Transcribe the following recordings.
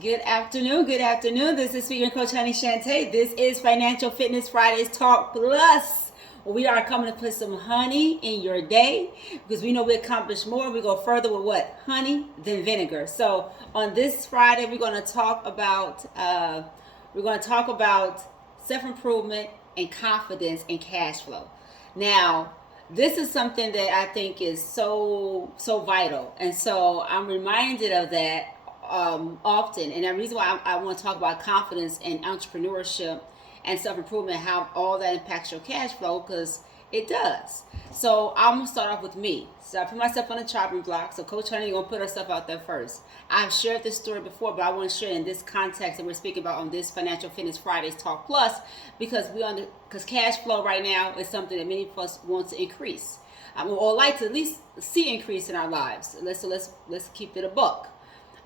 Good afternoon. Good afternoon. This is speaker and coach Honey Shantay. This is Financial Fitness Fridays Talk Plus. We are coming to put some honey in your day because we know we accomplish more. We go further with what? Honey than vinegar. So on this Friday, we're going to talk about self improvement and confidence and cash flow. Now, this is something that I think is so vital, and so I'm reminded of that often. And the reason why I want to talk about confidence and entrepreneurship and self improvement, how all that impacts your cash flow, because it does. So I'm gonna start off with me. So I put myself on the chopping block. So Coach Honey gonna put herself out there first. I've shared this story before, but I want to share it in this context that we're speaking about on this Financial Fitness Fridays Talk Plus, because because cash flow right now is something that many of us want to increase, or like to at least see increase in our lives. Let's keep it a buck,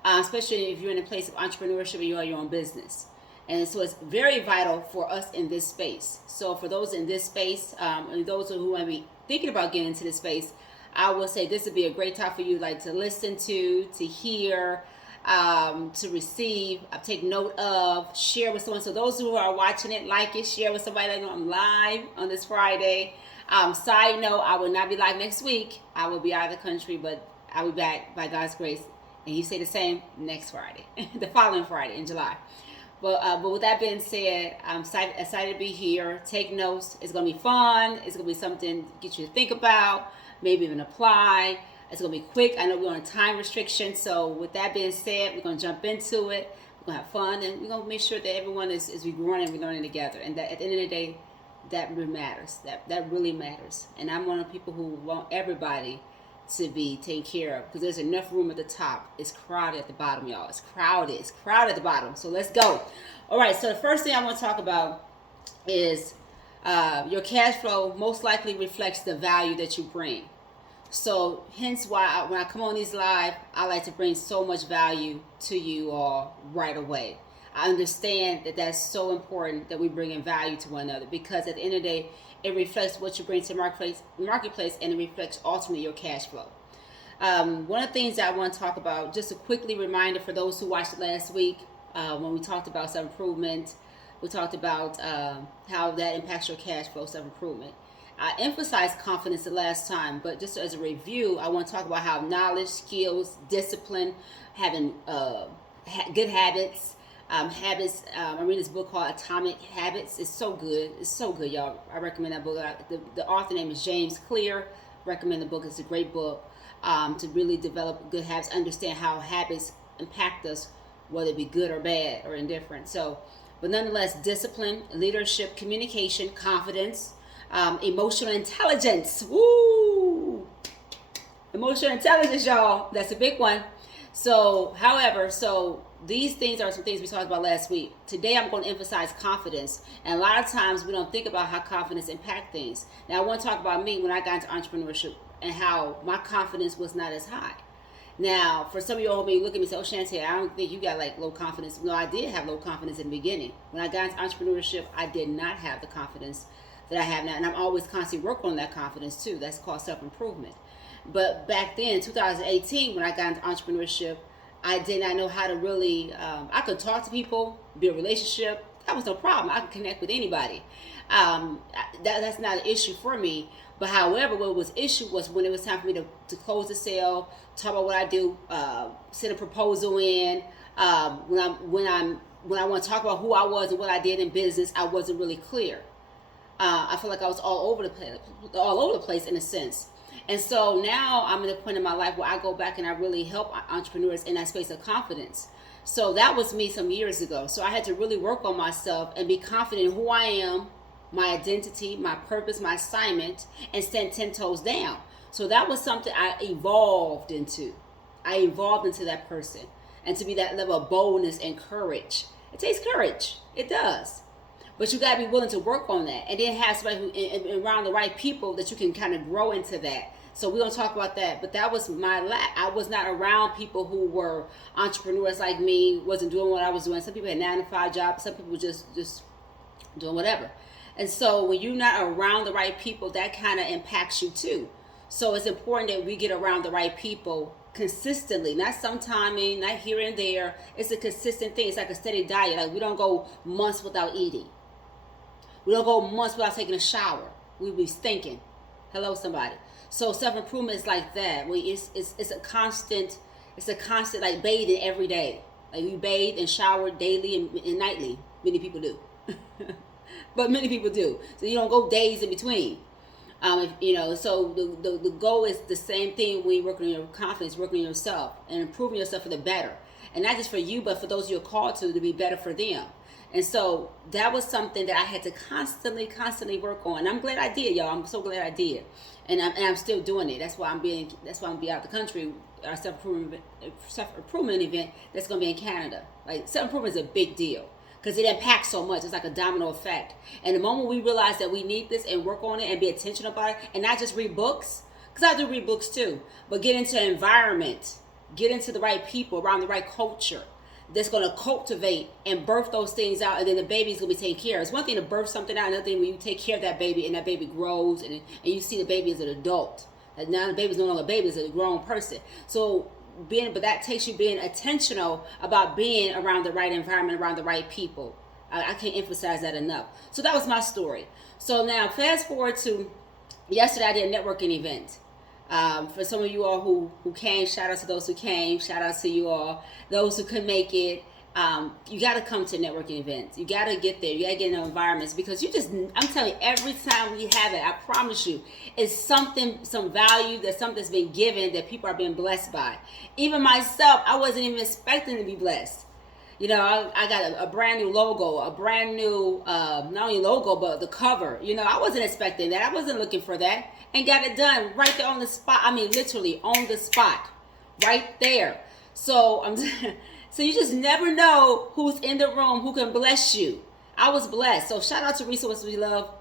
especially if you're in a place of entrepreneurship and you are your own business. And so it's very vital for us in this space. So for those in this space, and those who might be thinking about getting into this space, I will say this would be a great time for you, like to listen to hear, to receive, take note of, share with someone. So those who are watching it, like it, share with somebody. That know I'm live on this Friday. Side note, I will not be live next week. I will be out of the country, but I will be back by God's grace. And you say the same next Friday, the following Friday in July. But with that being said, I'm excited to be here. Take notes. It's going to be fun. It's going to be something to get you to think about, maybe even apply. It's going to be quick. I know we're on a time restriction. So with that being said, we're going to jump into it. We're going to have fun. And we're going to make sure that everyone is we growing and we're learning together. And that at the end of the day, that really matters. That really matters. And I'm one of the people who want everybody to be taken care of, because there's enough room at the top. It's crowded at the bottom, y'all. It's crowded at the bottom. So let's go. All right, so the first thing I want to talk about is your cash flow most likely reflects the value that you bring. So hence why when I come on these live, I like to bring so much value to you all right away. I understand that that's so important that we bring in value to one another, because at the end of the day, it reflects what you bring to the marketplace, and it reflects ultimately your cash flow. One of the things that I want to talk about, just a quickly reminder for those who watched it last week, when we talked about self-improvement, we talked about how that impacts your cash flow, self-improvement. I emphasized confidence the last time, but just as a review, I want to talk about how knowledge, skills, discipline, having good habits, I'm reading this book called Atomic Habits. It's so good. It's so good, y'all. I recommend that book. The author name is James Clear. Recommend the book. It's a great book to really develop good habits, understand how habits impact us, whether it be good or bad or indifferent. So, but nonetheless, discipline, leadership, communication, confidence, emotional intelligence. Woo! Emotional intelligence, y'all. That's a big one. So, however, these things are some things we talked about last week. Today I'm going to emphasize confidence. And a lot of times we don't think about how confidence impacts things. Now I want to talk about me when I got into entrepreneurship and how my confidence was not as high. Now, for some of you who may look at me and say, oh, Shantay, I don't think you got like low confidence. No, I did have low confidence in the beginning. When I got into entrepreneurship, I did not have the confidence that I have now. And I'm always constantly working on that confidence too. That's called self-improvement. But back then, 2018, when I got into entrepreneurship, I did not know how to really, I could talk to people, build a relationship. That was no problem. I could connect with anybody. That's not an issue for me. But however, what was issue was when it was time for me to close the sale, talk about what I do, send a proposal in. When I want to talk about who I was and what I did in business, I wasn't really clear. I feel like I was all over the place in a sense. And so now I'm at a point in my life where I go back and I really help entrepreneurs in that space of confidence. So that was me some years ago. So I had to really work on myself and be confident in who I am, my identity, my purpose, my assignment, and stand 10 toes down. So that was something I evolved into. I evolved into that person. And to be that level of boldness and courage. It takes courage. It does. But you got to be willing to work on that. And then have somebody who, around the right people that you can kind of grow into that. So we're going to talk about that. But that was my lack. I was not around people who were entrepreneurs like me, wasn't doing what I was doing. Some people had 9-to-5 jobs. Some people just doing whatever. And so when you're not around the right people, that kind of impacts you too. So it's important that we get around the right people consistently, not sometiming, not here and there. It's a consistent thing. It's like a steady diet. Like we don't go months without eating. We don't go months without taking a shower. We be stinking. Hello, somebody. So self-improvement is like that. It's a constant. It's a constant like bathing every day. Like we bathe and shower daily and nightly. Many people do, but many people do. So you don't go days in between. So the goal is the same thing when you're working on your confidence, working on yourself, and improving yourself for the better, and not just for you, but for those you're called to be better for them. And so that was something that I had to constantly work on. And I'm glad I did, y'all. I'm so glad I did, and I'm still doing it. That's why I'm being out of the country. Our self improvement event that's going to be in Canada. Like self improvement is a big deal because it impacts so much. It's like a domino effect. And the moment we realize that we need this and work on it and be intentional about it, and not just read books, because I do read books too, but get into environment, get into the right people around the right culture that's going to cultivate and birth those things out, and then the baby's going to be taken care of. It's one thing to birth something out, another thing when you take care of that baby and that baby grows and you see the baby as an adult. And now the baby's no longer a baby, it's a grown person. So but that takes you being intentional about being around the right environment, around the right people. I can't emphasize that enough. So that was my story. So now fast forward to yesterday, I did a networking event. For some of you all who came, shout out to those who came, shout out to you all. Those who couldn't make it, you got to come to networking events. You got to get there. You got to get in the environments because I'm telling you, every time we have it, I promise you, it's some value, that something's been given that people are being blessed by. Even myself, I wasn't even expecting to be blessed. You know, I got a brand new logo, a brand new, not only logo, but the cover. You know, I wasn't expecting that. I wasn't looking for that. And got it done right there on the spot. I mean, literally on the spot, right there. So so you just never know who's in the room, who can bless you. I was blessed. So shout out to Resources We Love,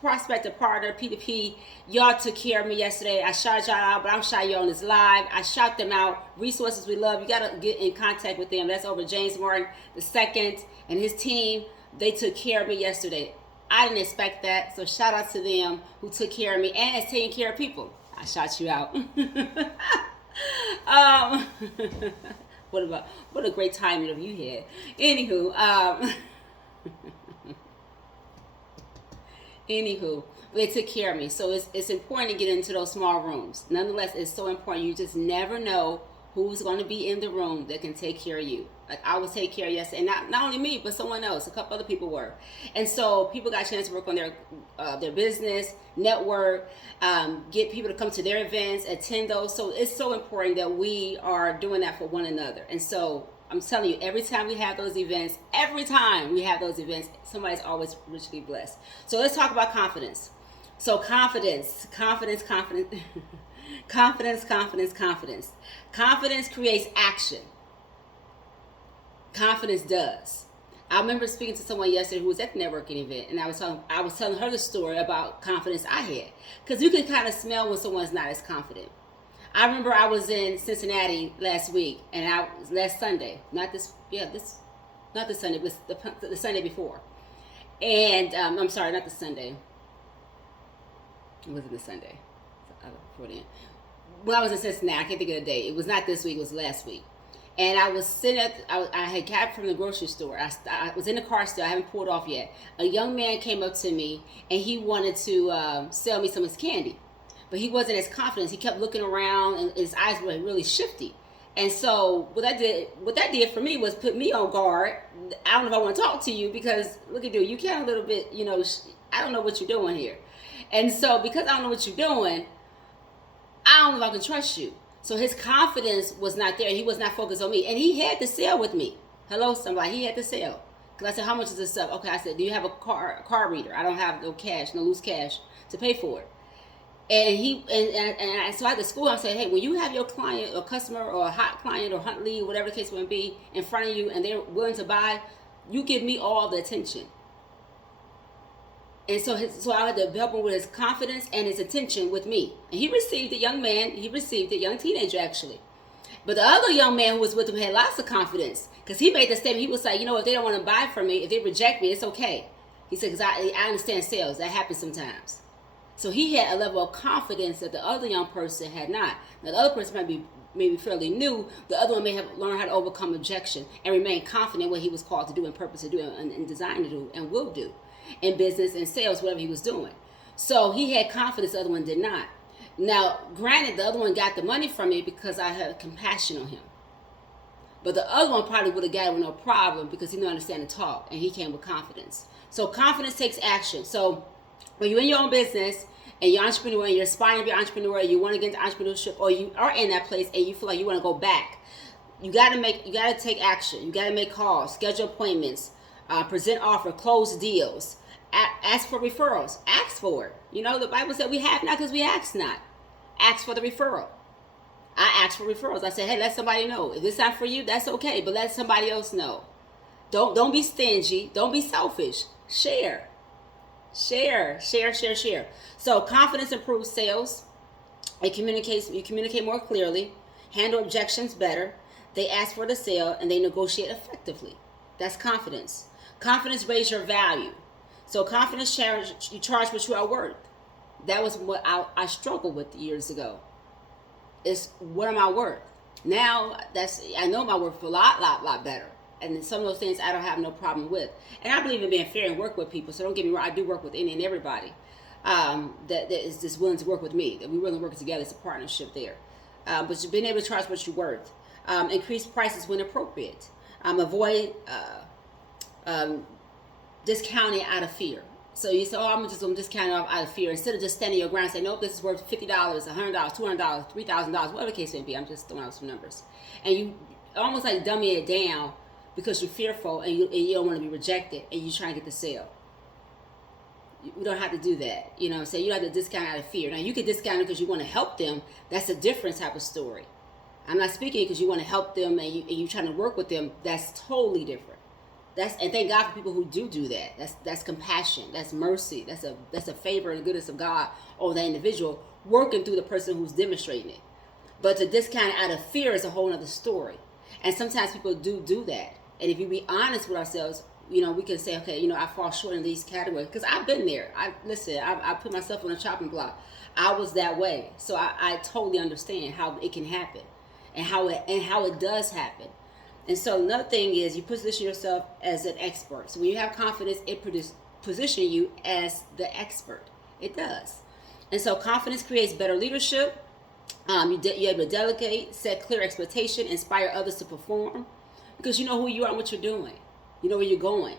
prospective partner, P2P. Y'all took care of me yesterday. I shout y'all out, but I'm shouting you on this live. I shout them out. Resources We Love. You got to get in contact with them. That's over James Martin II and his team. They took care of me yesterday. I didn't expect that. So shout out to them who took care of me and is taking care of people. I shout you out. What a great timing of you had. Anywho, they took care of me. So it's important to get into those small rooms. Nonetheless, it's so important. You just never know who's going to be in the room that can take care of you. Like I was taking care of yesterday, and not only me, but someone else. A couple other people were, and so people got a chance to work on their business, network, get people to come to their events, attend those. So it's so important that we are doing that for one another. And so I'm telling you, every time we have those events, somebody's always richly blessed. So let's talk about confidence. So confidence. Confidence creates action. Confidence does. I remember speaking to someone yesterday who was at the networking event, and I was telling her the story about confidence I had, because you can kind of smell when someone's not as confident. I remember I was in Cincinnati last week, and last Sunday, not this Sunday, but the Sunday before, and I'm sorry, not the Sunday. It wasn't the Sunday. When I was in Cincinnati, I can't think of the date. It was not this week. It was last week. And I was sitting I had got from the grocery store. I was in the car still. I haven't pulled off yet. A young man came up to me, and he wanted to sell me some of his candy. But he wasn't as confident. He kept looking around, and his eyes were really shifty. And so what that did for me was put me on guard. I don't know if I want to talk to you because, look at you. You can a little bit, I don't know what you're doing here. And so because I don't know what you're doing, I don't know if I can trust you. So his confidence was not there, and he was not focused on me. And he had to sell with me. Hello, somebody. He had to sell. Because I said, how much is this stuff? Okay, I said, do you have a card reader? I don't have no loose cash to pay for it. And so at the school, I said, hey, when you have your client or customer or a hot client or hot lead, whatever the case may be, in front of you, and they're willing to buy, you give me all the attention. And so I had to help him with his confidence and his attention with me. And he received it, young teenager actually. But the other young man who was with him had lots of confidence, because he made the statement. He was like, if they don't want to buy from me, if they reject me, it's okay. He said, because I understand sales. That happens sometimes. So he had a level of confidence that the other young person had not. Now the other person might be maybe fairly new, the other one may have learned how to overcome objection and remain confident in what he was called to do and purpose to do and designed to do and will do in business and sales, whatever he was doing. So he had confidence, the other one did not. Now, granted, the other one got the money from me because I had compassion on him. But the other one probably would have got it with no problem because he didn't understand the talk and he came with confidence. So confidence takes action. So when you're in your own business and you're an entrepreneur and you're aspiring to be an entrepreneur and you want to get into entrepreneurship, or you are in that place and you feel like you want to go back, you got to take action. You got to make calls, schedule appointments, present offer, close deals, ask for referrals. Ask for it. You know, the Bible said we have not because we ask not. Ask for the referral. I ask for referrals. I say, hey, let somebody know. If it's not for you, that's okay, but let somebody else know. Don't be stingy. Don't be selfish. Share. So confidence improves sales. You communicate more clearly, handle objections better. They ask for the sale and they negotiate effectively. That's confidence. Confidence raises your value. So confidence you charge what you are worth. That was what I struggled with years ago. It's what am I worth? Now I know my worth a lot better. And some of those things I don't have no problem with. And I believe in being fair and work with people. So don't get me wrong, I do work with any and everybody that is just willing to work with me. That we're willing to work together. It's a partnership there. But you've been able to charge what you're worth. Increase prices when appropriate. Avoid discounting out of fear. So you say, oh, I'm just going to discount it off out of fear. Instead of just standing your ground and say, nope, this is worth $50, $100, $200, $3,000, whatever the case may be. I'm just throwing out some numbers. And you almost like dummy it down because you're fearful and you don't want to be rejected and you're trying to get the sale. You don't have to do that. You know what I'm saying? You don't have to discount out of fear. Now, you can discount it because you want to help them. That's a different type of story. I'm not speaking because you want to help them and you're trying to work with them. That's totally different. And thank God for people who do that. That's compassion. That's mercy. That's a favor and the goodness of God over that individual working through the person who's demonstrating it. But to discount out of fear is a whole other story. And sometimes people do that. And if you be honest with ourselves, you know, we can say, okay, you know, I fall short in these categories because I've been there. I put myself on a chopping block. I was that way, so I totally understand how it can happen, and how it does happen. And so another thing is you position yourself as an expert. So when you have confidence, it position you as the expert. It does. And so confidence creates better leadership. You're able to delegate, set clear expectation, inspire others to perform, because you know who you are and what you're doing. You know where you're going.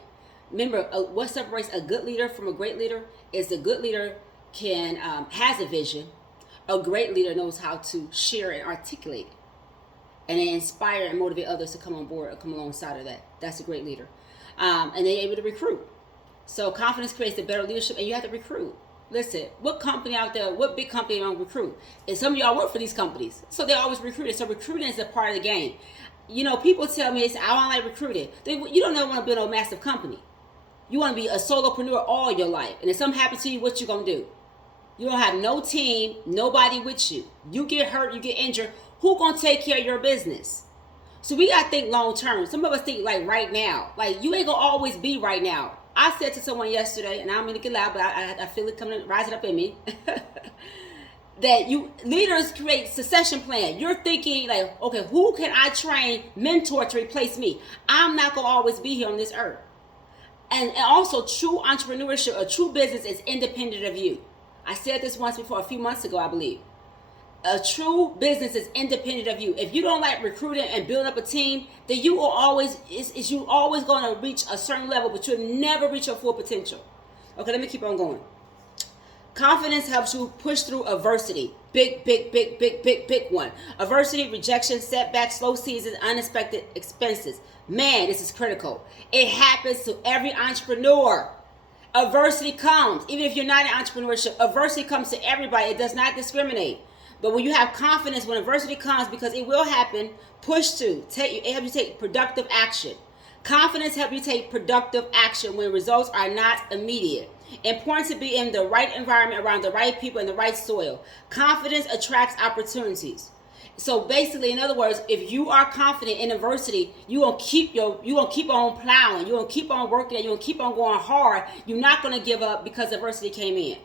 Remember, what separates a good leader from a great leader is the good leader has a vision. A great leader knows how to share and articulate it, and they inspire and motivate others to come on board or come alongside of that. That's a great leader. And they're able to recruit. So confidence creates a better leadership, and you have to recruit. Listen, what company out there, what big company don't recruit? And some of y'all work for these companies, so they're always recruiting. So recruiting is a part of the game. You know, people tell me, they say, I don't like recruiting. You don't want to build a massive company. You want to be a solopreneur all your life. And if something happens to you, what you going to do? You don't have no team, nobody with you. You get hurt, you get injured. Who going to take care of your business? So we got to think long term. Some of us think like right now. Like you ain't going to always be right now. I said to someone yesterday, and I don't mean to get loud, but I feel it coming, rising up in me. That leaders create succession plan. You're thinking like, okay, who can I train, mentor to replace me? I'm not going to always be here on this earth. And also true entrepreneurship, a true business is independent of you. I said this once before, a few months ago, I believe. A true business is independent of you. If you don't like recruiting and building up a team, then you will always, you always going to reach a certain level, but you'll never reach your full potential. Okay, let me keep on going. Confidence helps you push through adversity. Big one. Adversity, rejection, setbacks, slow seasons, unexpected expenses. Man, this is critical. It happens to every entrepreneur. Adversity comes. Even if you're not in entrepreneurship, adversity comes to everybody. It does not discriminate. But when you have confidence, when adversity comes, because it will happen, it helps you take productive action. Confidence helps you take productive action when results are not immediate. Important to be in the right environment, around the right people, and the right soil. Confidence attracts opportunities. So basically, in other words, if you are confident in adversity, you're gonna keep on plowing, you're gonna keep on working, and you're gonna keep on going hard. You're not gonna give up because adversity came in.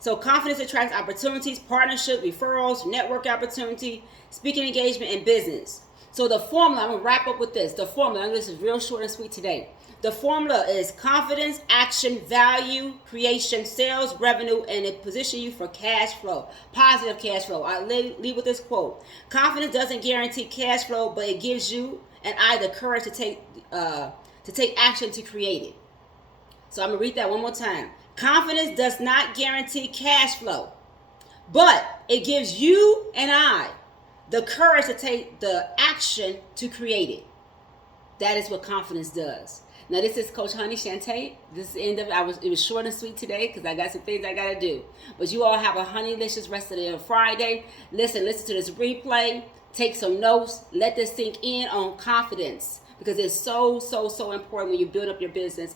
So confidence attracts opportunities, partnership, referrals, network opportunity, speaking engagement, and business. So the formula, I'm going to wrap up with this. The formula, this is real short and sweet today. The formula is confidence, action, value, creation, sales, revenue, and it positions you for cash flow, positive cash flow. I leave with this quote. Confidence doesn't guarantee cash flow, but it gives you and I the courage to take action to create it. So I'm going to read that one more time. Confidence does not guarantee cash flow, but it gives you and I the courage to take the action to create it. That is what confidence does. Now, this is Coach Honey Shantay. This is the end of it. It was short and sweet today because I got some things I got to do. But you all have a honeylicious rest of the Friday. Listen to this replay. Take some notes. Let this sink in on confidence because it's so important when you build up your business.